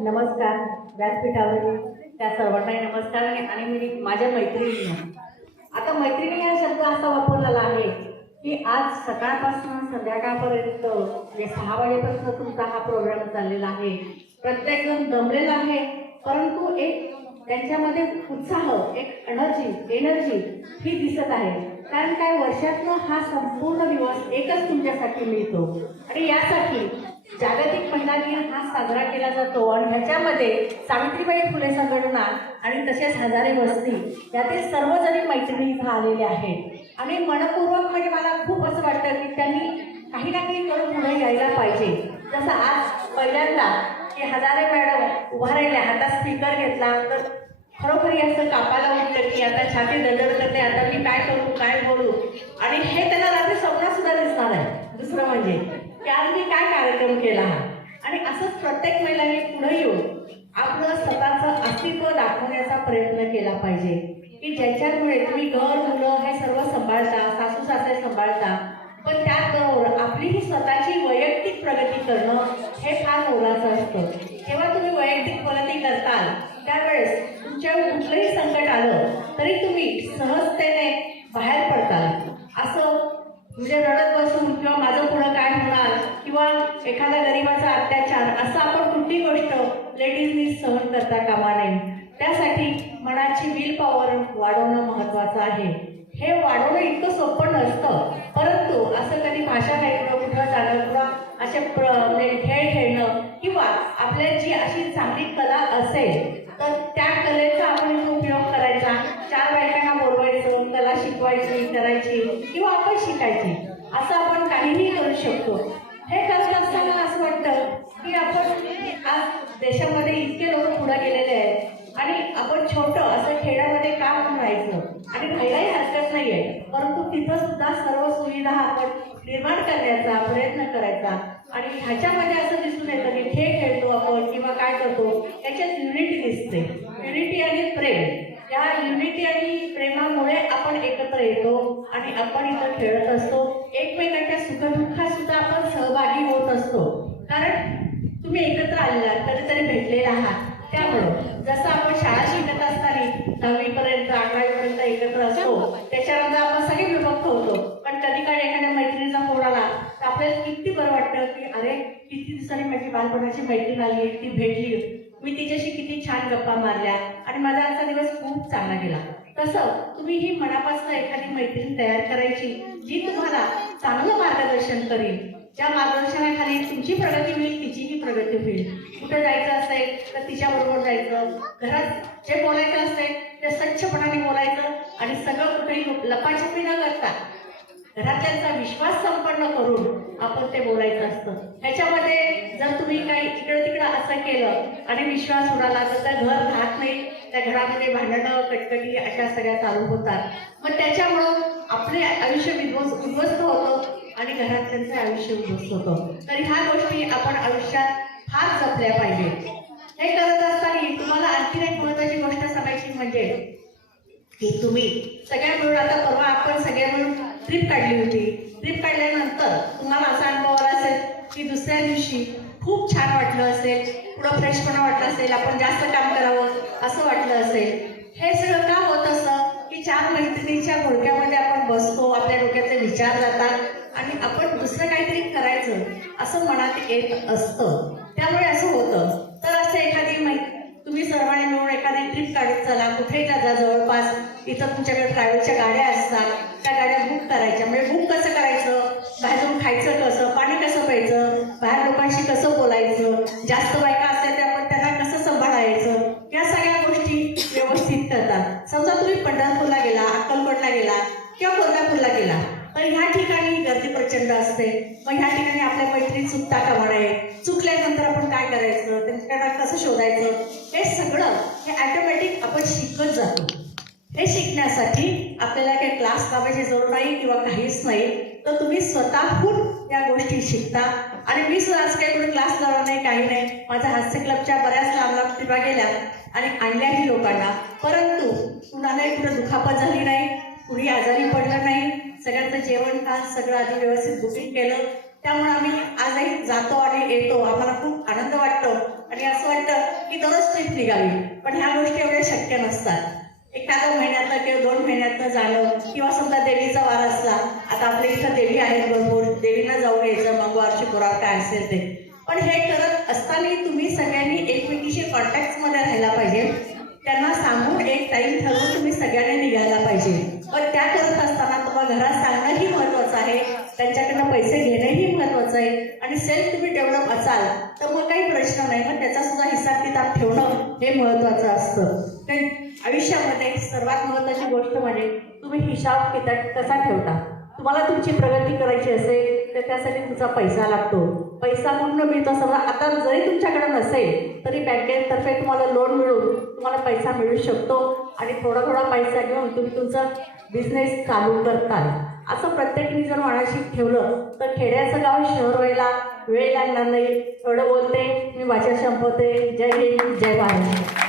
नमस्कार व्यासपीठावरील त्या सर्वांनाही नमस्कार आणि आणि मी माझ्या मैत्रिणी आता मैत्रिणी हा शब्द असा वापरलेला आहे की आज सकाळपासून संध्याकाळपर्यंत म्हणजे सहा वाजेपर्यंत तुमचा हा प्रोग्राम चाललेला आहे. प्रत्येकजण दमलेला आहे परंतु एक त्यांच्यामध्ये उत्साह एक एनर्जी एनर्जी ही दिसत आहे. कारण काय वर्षातनं हा संपूर्ण दिवस एकच तुमच्यासाठी मिळतो. आणि यासाठी जागतिक महिला दिन हा साजरा केला जातो आणि ह्याच्यामध्ये सावित्रीबाई फुले संघटना आणि तसेच हजारे वस्ती यातील सर्वजणी मैत्रिणी इथं आलेले आहेत. आणि मनपूर्वक म्हणजे मला खूप असं वाटतं की त्यांनी काही ना काही करून पुढे यायला पाहिजे. जसं आज पहिल्यांदा की हजारे मॅडम उभा राहिल्या हातात स्पीकर घेतला तर खरोखरी असं कापाला उठलं की आता छाती दडड करते आता मी काय करू काय बोलू? आणि हे त्यांना रात्री स्वप्नात सुद्धा दिसणार आहे. दुसरं म्हणजे की आज मी काय कार्यक्रम केला? हा आणि असंच प्रत्येक महिलांनी पुढे येऊन आपलं स्वतःचं अस्तित्व दाखवण्याचा प्रयत्न केला पाहिजे. की ज्याच्यामुळे तुम्ही घर मुलं हे सर्व सांभाळता सासू सासरे सांभाळता पण त्याचबरोबर आपली ही स्वतःची वैयक्तिक प्रगती करणं हे फार मोलाचं असतं जेव्हा तुम्ही वैयक्तिक प्रगती करताल त्यावेळेस तुमच्यावर कुठलंही संकट आलं तरी तुम्ही सहजतेने बाहेर पडताल असं म्हणजे रडत बसून किंवा माझं पुढं काय होणार किंवा एखाद्या गरीबाचा अत्याचार असं आपण कुठली गोष्ट लेडीजनी सहन करता कामा नये. त्यासाठी मनाची विल पॉवर वाढवणं महत्वाचं आहे. हे वाढवणं इतकं सोपं नसतं. परंतु असं कधी भाषा ऐकणं कुठं जाणं किंवा असे प्र म्हणजे खेळ खेळणं किंवा आपल्या जी अशी चांगली कला असेल तर त्या कलेचा आपण उपयोग करायचा. चार बायकांना बोलवायचं कला शिकवायची करायची किंवा आपण शिकायची. असं आपण काहीही करू शकतो हे करत असताना असं वाटतं की आपण आज देशामध्ये इतके लोक पुढे गेलेले आहेत. आणि आपण छोटं असं खेड्यामध्ये का म्हणून राहायचं? आणि राहायलाही हरकत नाहीये. परंतु तिथं सुद्धा सर्व सुविधा आपण निर्माण करण्याचा प्रयत्न करायचा. आणि ह्याच्यामध्ये असं दिसून येतं की खेळ खेळतो आपण किंवा काय करतो याच्यात युनिटी दिसते. युनिटी आणि प्रेम. या युनिटी आणि प्रेमामुळे आपण एकत्र येतो आणि आपण इथं खेळत असतो एकमेकांच्या सुखदुःखात सुद्धा आपण सहभागी होत असतो कारण तुम्ही एकत्र आलेला कधीतरी भेटलेला आहात त्यामुळं जसं आपण शाळा शिकत असताना दहावी पर्यंत अकरावी पर्यंत एकत्र असतो त्याच्यानंतर आपण सगळे विभक्त होतो पण कधी काळी एखाद्या मैत्रिणीचा फोन आला तर आपल्याला किती बरं वाटतं की अरे किती कोणाची मैत्रीण आली ती भेटली. मी तिच्याशी किती छान गप्पा मारल्या आणि माझा आजचा दिवस खूप चांगला गेला. तसं तुम्ही ही मनापासून एखादी मैत्रीण तयार करायची जी तुम्हाला चांगलं मार्गदर्शन करेल. ज्या मार्गदर्शनाखाली तुमची प्रगती होईल तिचीही प्रगती होईल. कुठं जायचं असेल तर तिच्याबरोबर जायचं. घरात जे बोलायचं असेल ते स्वच्छपणाने बोलायचं आणि सगळं कुठेही लपाछपी न करता घरातल्यांचा विश्वास संपन्न करून आपण ते बोलायचं असतं. ह्याच्यामध्ये जर तुम्ही काही इकडं तिकडं असं केलं आणि विश्वास उडाला. तर त्या घर राहत नाही त्या घरामध्ये भांडणं कटकटी अशा सगळ्या चालू होतात. मग त्याच्यामुळं आपले आयुष्य विध्वस्त उद्ध्वस्त होतं आणि घरातल्यांचं आयुष्य उद्ध्वस्त होतं. तर ह्या गोष्टी आपण आयुष्यात फार जपल्या पाहिजे. हे करत असताना तुम्हाला आणखी एक महत्वाची गोष्ट सांगायची म्हणजे की तुम्ही सगळ्या मिळून आता परवा आपण सगळ्या मिळून ट्रिप काढली होती. ट्रिप काढल्यानंतर तुम्हाला असा अनुभव आला असेल की दुसऱ्या दिवशी खूप छान वाटलं असेल. पुढं फ्रेशपणा वाटलं असेल. आपण जास्त काम करावं असं वाटलं असेल. हे सगळं का होत असं? की चार मैत्रिणीच्या घोडक्यामध्ये आपण बसतो आपल्या डोक्याचे विचार जातात आणि आपण दुसरं काहीतरी करायचं असं मनात येत असतं. त्यामुळे असं होतं. तर असं एखादी मै तुम्ही सर्वांनी मिळून एखादी ट्रिप काढत चला. कुठेही जाता जवळपास. इथं तुमच्याकडे प्रायव्हेटच्या गाड्या असतात. त्या गाड्या बुक करायच्या. म्हणजे बुक कसं करायचं? बाहेर जाऊन खायचं कसं? पाणी कसं प्यायचं? बाहेर लोकांशी कसं जास्त बायका असल्या त्या आपण त्यांना कसं सांभाळायचं? या सगळ्या गोष्टी व्यवस्थित करतात समजा तुम्ही पंढरपूरला गेला अक्कलकोटला गेला किंवा कोल्हापूरला गेला तर ह्या ठिकाणी गर्दी प्रचंड असते. मग ह्या ठिकाणी आपल्या मैत्रिणी चुकता कामा म्हणाय चुकल्यानंतर आपण काय करायचं? त्यांच्याकडे कसं शोधायचं? हे सगळं हे ऑटोमॅटिक आपण शिकत जातो. हे शिकण्यासाठी आपल्याला काही क्लास लावायची जरूर नाही किंवा काहीच नाही तर तुम्ही स्वतःहून या गोष्टी शिकता. आणि मी सुद्धा असं काही कुठे क्लास लावला नाही काही नाही. माझ्या हास्य क्लबच्या बऱ्याच लांब लांब ट्रिपा गेल्या आणि आणल्याही लोकांना. परंतु कुणालाही कुठं दुखापत झाली नाही कुणी आजारी पडलं नाही. सगळ्यांचं जेवण खास सगळं आधी व्यवस्थित बुकिंग केलं. त्यामुळे आम्ही आजही जातो आणि येतो. आम्हाला खूप आनंद वाटतो. आणि असं वाटतं की दररोज ट्रिप निघावी. पण ह्या गोष्टी एवढ्या शक्य नसतात. एखाद्या महिन्यातलं किंवा दोन महिन्यातलं जाणं किंवा समजा देवीचा वार असला. आता आपल्या इथं देवी आहेत भरपूर. देवीनं जाऊन यायचं काय असेल ते पण हे करत असताना तुम्ही सगळ्यांनी एकमेकीशी कॉन्टॅक्टमध्ये राहायला पाहिजे. त्यांना सांगून एक टाईम ठरवून तुम्ही सगळ्यांनी निघायला पाहिजे. पण त्या करत असताना तुम्हाला घरात सांगणंही महत्वाचं आहे. त्यांच्याकडनं पैसे घेणंही महत्वाचं आहे. आणि सेल्फ तुम्ही डेव्हलप असाल तर मग काही प्रश्न नाही. मग त्याचा सुद्धा हिसाब किताब ठेवणं हे महत्वाचं असतं. तर आयुष्यामध्ये सर्वात महत्वाची गोष्ट म्हणजे तुम्ही हिसाब किताब कसा ठेवता? तुम्हाला तुमची प्रगती करायची असेल तर त्यासाठी तुमचा पैसा लागतो. पैसा पूर्ण मिळतो समजा आता जरी तुमच्याकडे नसेल तरी बँकेतर्फे तुम्हाला लोन मिळून तुम्हाला पैसा मिळू शकतो आणि थोडा थोडा पैसा घेऊन तुम्ही तुमचा बिझनेस चालू करताल. असं प्रत्येकाने जर मनाशी ठेवलं तर खेड्याचं गाव शहर व्हायला वेळ लागणार नाही. एवढं बोलते मी माझ्या संपवते. जय हिंद जय भारत.